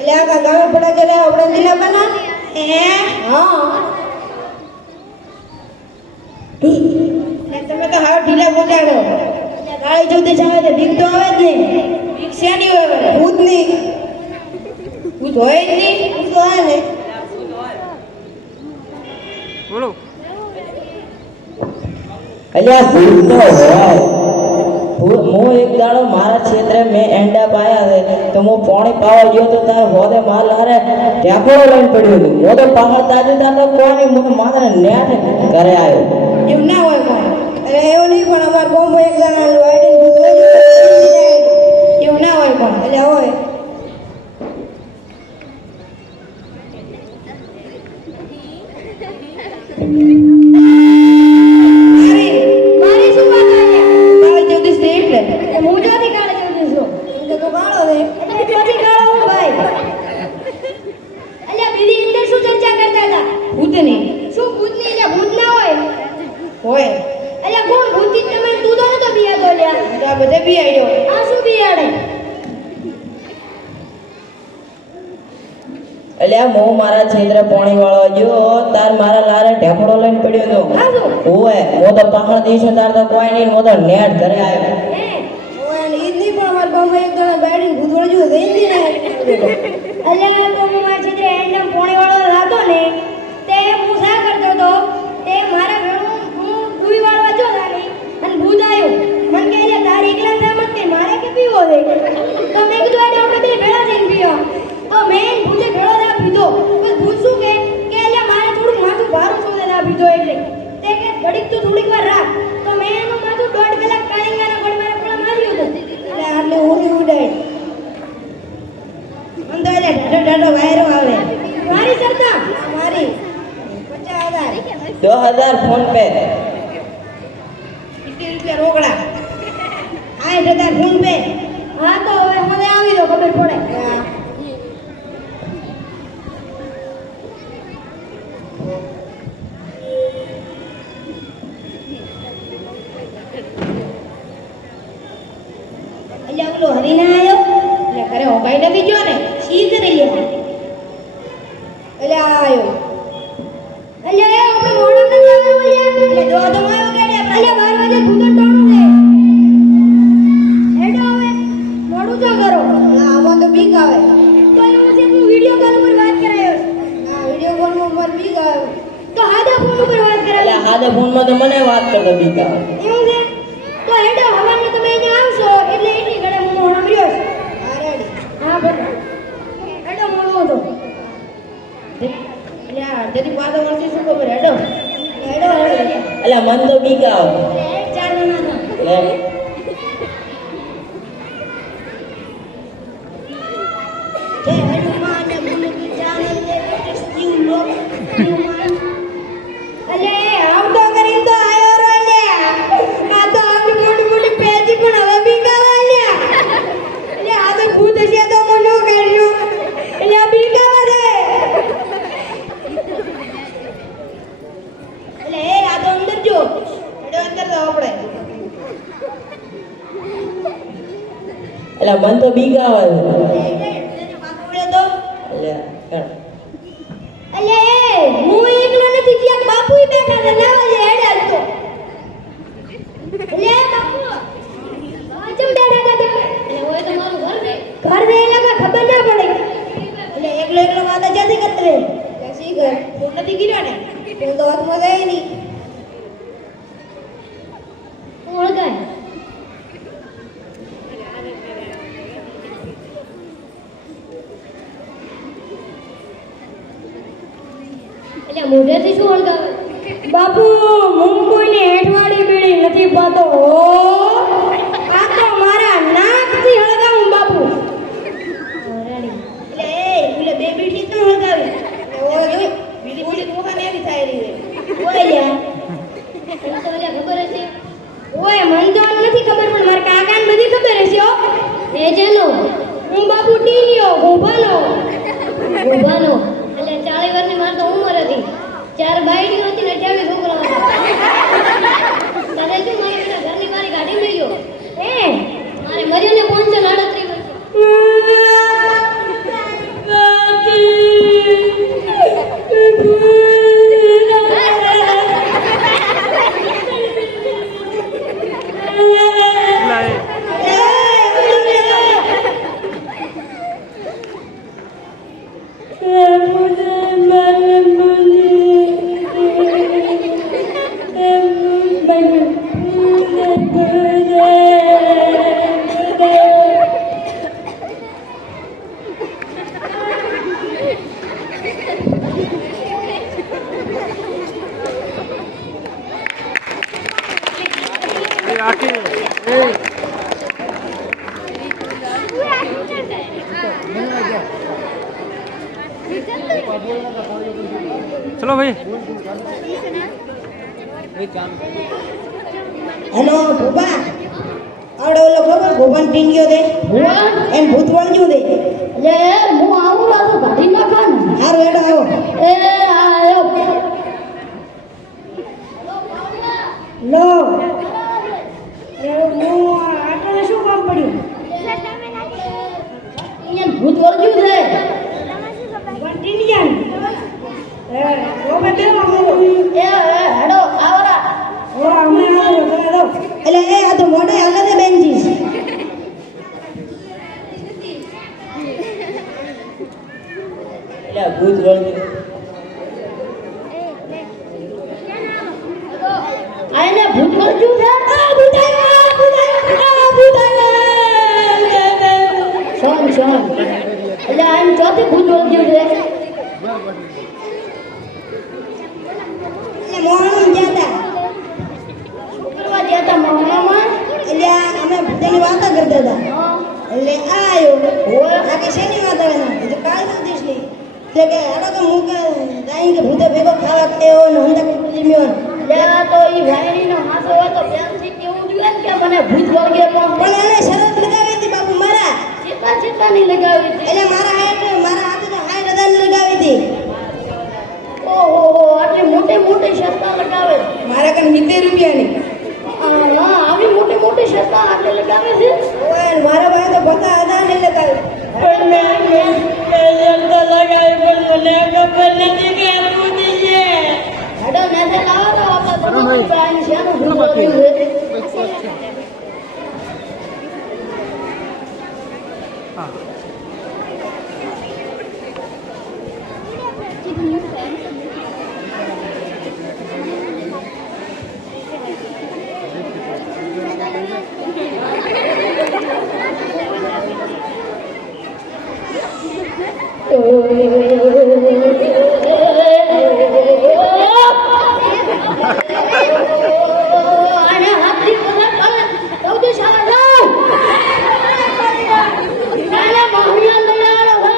એટલે આ ગામે પડા ગયેલા આપણે દિલા બના હે? હા. તમે તો હાવ ઢીલા બોલાડો. ગાળી જોતી જાવે તો બીક તો આવે જ નહીં. બીક શેની હોય ભૂતની ભૂત હોય જ નહીં? ભૂત હોય ને. બોલો. અલ્યા ભૂત તો હોય. હું એક દાડો મારા ક્ષેત્રે મેં એંડા પાયા છે. તો હું પોણી પાવા ગયો તો તારે હોદે માલ હારે ઢેફોડો લઈને પડ્યો હતો. હું તો પાહડ તાજે તારે કોની મને માથે નેટ ઘરે આવ્યો. એવું ના હોય પણ. અરે એવું નહીં પણ અમાર બોમ્બે એક જણાનું ને, એવું ના હોય પણ. એટલે હોય પછી કાળો ભાઈ? અલ્યા બીજી અંદર શું ચર્ચા કરતા હતા? ભૂતની. શું ભૂતની? એટલે ભૂત ના હોય? હોય. અલ્યા કોણ? ભૂતી તમે તું તો નતો બિયાતો લ્યા તો આ બધે બી આ શું બિયાડે અલ્યા હું મારા ક્ષેત્રે પોણી વાળો ગયો તાર મારા લારે ઢેફડો લઈને પડ્યો તો. હોય મો તો પાખણ દીશો તાર તો કોઈ નહીં મો તો નેટ ઘરે આવ્યો હે હોય ને ઈ જ નહીં પણ અમાર બોમ્બે એક જણા વાઈડિંગ ભૂત વળગ્યું થઈ જ હું મારા છે એન્ડમ પોણી વાળો હતો ને તે હું શા કરતો હતો. તે મારા હું ડૂબી વાળવા જો અને ભૂત આવ્યું. મને કહે "અલ્યા, તારી એકલા થાય કે મારે કે પીવો છે? તો મેં કીધું "અલ્યા, આપણે બે ભેળા પીવો. તો મેં ભૂતે ભેળો દા પીધો. પણ ભૂત શું કે અલ્યા મારે થોડું માથું ભારું છે દા પીધો એટલે. તે કે ઘડીક તું થોડીક વાર રાખ તો મેં એનું માથું દોઢ કલાક કાળીંગાના ગોળ મારા પેલા માર્યું હતું એટલે આટલે ઊંધી ઉડાય મને તો એટલે ઢાઢો ઢાઢો વાયરો આવે મારી સરતા આ મારી પચાસ હજાર દો હજાર ફોન પે. સિત્તેર રૂપિયા રોકડા. આઠ હજાર ફોન પે. હા, તો હવે મને આવી દો ખબર પડે. મન તો બીકા આવે એટલે એકલો એકલો વાતા ક્યાંથી કરતો રે એટલે શી કર ફોન નથી ગીર્યો ને તો હાથમાં જાય નહીં ભોપાન ટીંગ્યો દે. એમ ભૂત વળગ્યું દે. એટલે હું આવું રાતો નાખા ને હારું હેડો આવો એ આયો લો. હું આટલે શું કામ પડ્યું? ભૂત વળગ્યું છે ભગવાન ટીંગ્યા ને એ ભોપા કેમ આવો એ એ, હેડો આવરા ઓ અમે આવો તમે દો એટલે એ આ તો મોઢે હાલે છે બેનજી એટલે ભૂત વળગ્યું આને ભૂત વળગ્યું છે આ ભૂત આવ્યા, આ ભૂત આવ્યા, આ ભૂત આવ્યા. શોન શોન એટલે આને ચોથી ભૂત વળગ્યું છે એટલે મોહણમ જાતા કરવા ગયા હતા મહામામાં એટલે આ અમે વાત કરતા હતા એટલે આયો આવ્યો આ કે શેની વાત આવે ના તો કાલ નહીં તે કે હાલો કે હું કે દાઈ કે ભૂતે ભેગો ખાવા કયો ને હંદા કુટલી મ્યો લે આ તો ઈ ભાઈનો હાસો હોય તો પ્યાલથી કેવું જોઈએ કે મને ભૂત વળગે પણ પણ એને શરત લગાવી હતી બાપુ મારા ચેતા ચેતા ની લગાવી હતી એટલે મારા હાથ મારા હાથે તો હાથ હજાર લગાવી હતી ઓહો હો આટલી મોટી મોટી શસ્તા લગાવે. મારા કન સિત્તેર રૂપિયાની આ ના આવી મોટી મોટી શસ્તા આટલે લગાવે તો પચાસ હજાર નહીં લગાવી પણ મેં મેં મેં નથી કે હેડો લાવો. સૌથી સારા જાઓ. આને મોહનિયા લઈ આવો,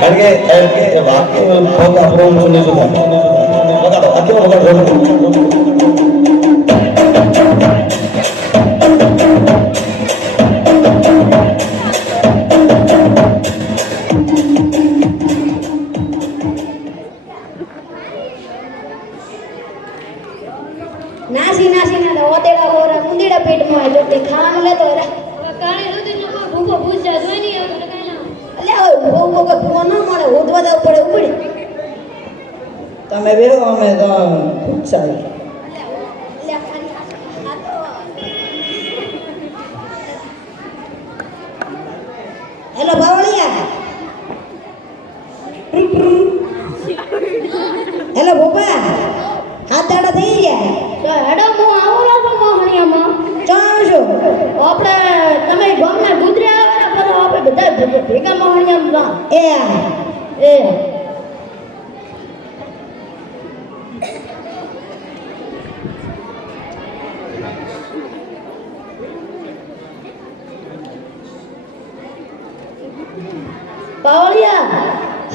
કારણ કે એમ કે એ વાક્ય પગ આપણો ઊંચો નીચો થાય નાસી નાસી ના ઓતેડા ઓરા મુંદીડા પેટમાં હોય તે ખાવાનું લેતો હોય કાણે સુધી નો ભૂખો ભૂસ જા જોઈ નહીં આવતો એટલે હવે બહુ બહુ કે ભૂવો ન મળે ઉધવા જવું પડે ઉપડી. તમે બેહો અમે તો તો હેલો બાવળિયા હેલો ભોપા. હાથ દાડા થઈ ગયા. તો હેડો, હું આવું રાખો મોહનિયામાં. ચાલો છો. આપણે, તમે ગામના ગુજરે આવેલા કરો આપણે બધા ભેગા- ભેગા મોહનિયામાં એ એ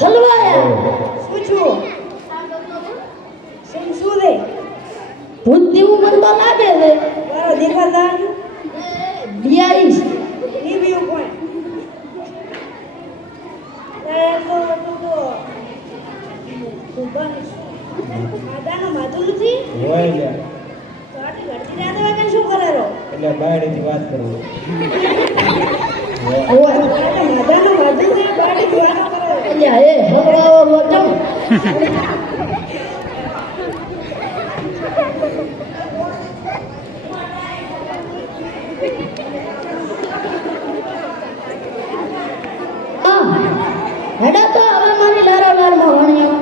હલવાયા શું છું શું શું રે ભૂત જેવું મને તો લાગે છે. મારો દેખાતા? બિયાલીસ રિવ્યુ પણ તારે તો તું તો તું. બસ માતાનો માથું નથી હોય લે. તો આટલી ઘડતી રાતે વાગે શું કરે રો એટલે બાયડીથી વાત કરું ઓય બાડી જોવાનો કરે. એ હા હેડા તો હવે મારી લારો લારમાં ભણ્યો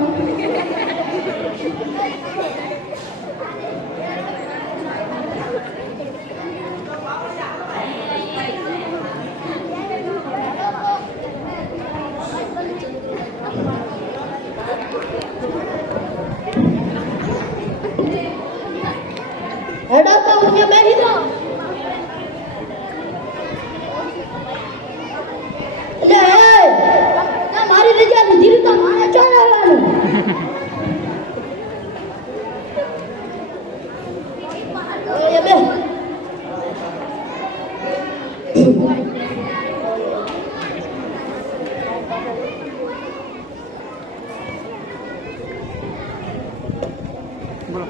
હેડા તો હું બેસી જાઉં એટલે એ આ મારી રજા લીધી તો મારે ચો રહેવાનું એ બે બોલો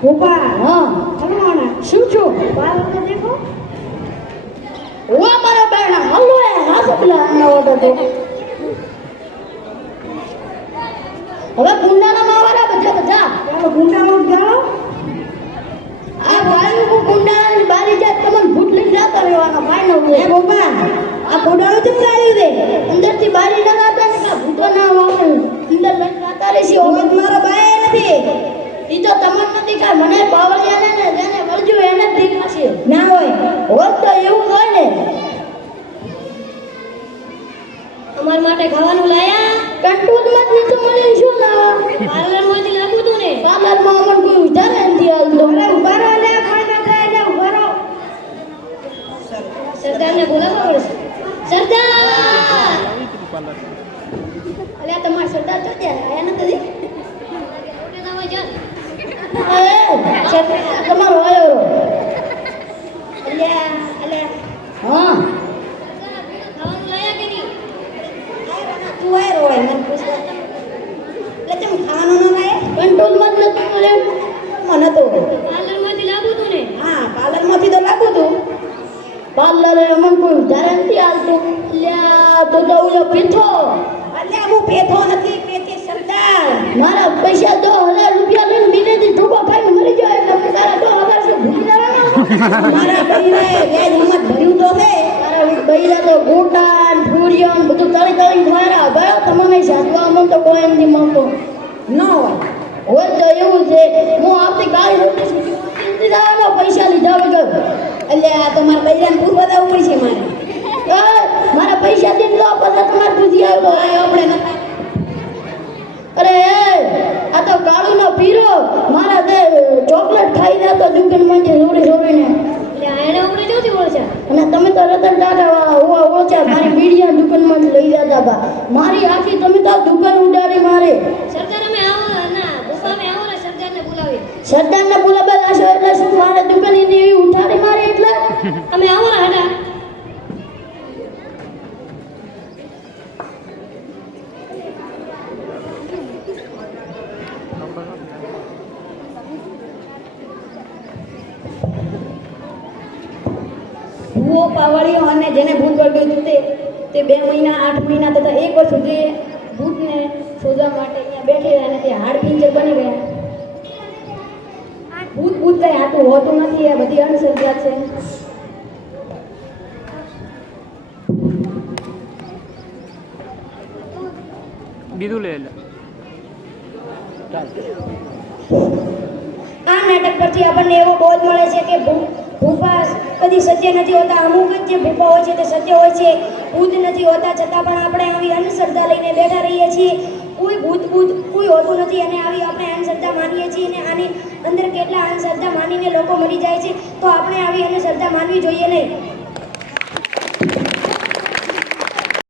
ભૂપા હા. હનુમાના શું છું બાર તો દેખો. ઓ મારા બેણા એ તો. હવે ગુંડાના માવારા બધા બધા ચાલો ગુંડામાં જાઓ આ ભાઈ હું ગુંડાની બારી જાય તમને ભૂત લઈ જતો રહેવાનો ભાઈ નો એ ભૂપા આ ઘોડાનું ચમ અંદર રે? અંદરથી બારી ને કા ભૂતો ના વાપરે અંદર લઈને ગાતા રહેશે ઓમત મારો ભાઈ નથી ઈ તો તમને નથી કાંઈ મને બાવળિયાને ને જેને મળજો એને જ દેખાશે ના હોય હોત તો એવું હોય ને. અમાર માટે ખાવાનું લાયા? કંટોદમાં તો મને શું ના પાર્લરમાંથી લાગુ તું ને? પાર્લરમાં અમને કોઈ ઉધારે નથી આવતો. અરે ઊભા રહો લે ખાઈ ના ખાય લે ઊભા રહો. સરદાર ને બોલાવવા પડશે. સરદાર! અલ્યા તમાર સરદાર તો ત્યાં આયા નથી. તમારો આયો અલ્યા અલ્યા હા તું આય રોય મને પૂછવા એટલે ચમ ખાવાનું ન લાય કંટ્રોલમાં જ નતું મળ્યું મને તો પાર્લરમાંથી લાવું તું ને હા પાર્લરમાંથી તો લાગુ તું પાર્લર અમન કોઈ ઉધારે નથી આલતું અલ્યા તો તો ઓલો પીઠો. અલ્યા હું પેથો નથી પેથે સરદાર. મારા પૈસા દો હજાર રૂપિયા લઈને બીજેથી ઠોકો ખાઈને મરી જાય એટલે મેં તારા દો હજાર શું ભૂલી જવાના. મારા ભાઈને વ્યાજ હિંમત ભર્યું તો છે. તારા બૈરા તો ગોટા ને ફૂરિયા ને બધું તળી તળી મારા ગયો તમને સાચવા અમને તો કોઈ નથી મળતો ન હોય. હોય તો એવું છે. હું આવતીકાલે નોટિસ મૂકી દેવાનો પૈસા લીધા વગર અલ્યા તમારે બૈરાને પૂર બતાવવું પડશે મારે. મારા પૈસા દઈ લો પછી તમારે પૂછી આવ્યો આ આપણે અરે એ, આ તો કાળુનો પીરો મારા તે ચોકલેટ ખાઈ જતો દુકાનમાંથી રોડી રોડીને અને તમે તો રતન ટાટા હોવા ઓછા મારી બીડિયા દુકાનમાંથી લઈ જતા બા મારી આખી તમે તો દુકાન ઉડાડી મારે. સરદારને બોલાવા લાશો અમે આવો ને હડા. ભૂવો અને જેને ભૂત વળગ્યું તે તે બે મહિના, આઠ મહિના તથા એક વર્ષ સુધી ભૂતને શોધવા માટે અહીંયા બેઠી રહ્યા અને તે હાડ બની ગયા. ભૂત ભૂત કઈ આતું હોતું નથી, આ બધી અંધશ્રદ્ધા છે. બીજું લે લે. આ નાટક પરથી આપણને એવો બોધ મળે છે કે ભૂ- ભૂપા કદી સત્ય નથી હોતા. અમુક જ જે ભૂપા હોય છે તે સત્ય હોય છે. ભૂત નથી હોતા. છતાં પણ આપણે આવી અંધશ્રદ્ધા લઈને બેઠા રહીએ છીએ. કોઈ ભૂત ભૂત કોઈ હોતું નથી અને આવી આપણે અંધશ્રદ્ધા માનીએ છીએ અને આની અંદર કેટલા અંધશ્રદ્ધા માનીને લોકો મરી જાય છે. તો આપણે આવી અંધશ્રદ્ધા માનવી જોઈએ નહીં.